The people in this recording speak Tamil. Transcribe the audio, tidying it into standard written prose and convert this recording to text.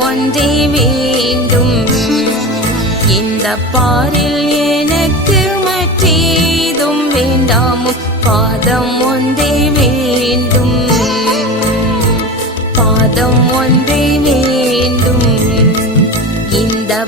ஒன்றே வேண்டும். இந்த பாரில் எனக்கு மற்றேதும் வேண்டாமோ, பாதம் ஒன்றே வேண்டும். பாதம் ஒன்றே வேண்டும். இந்த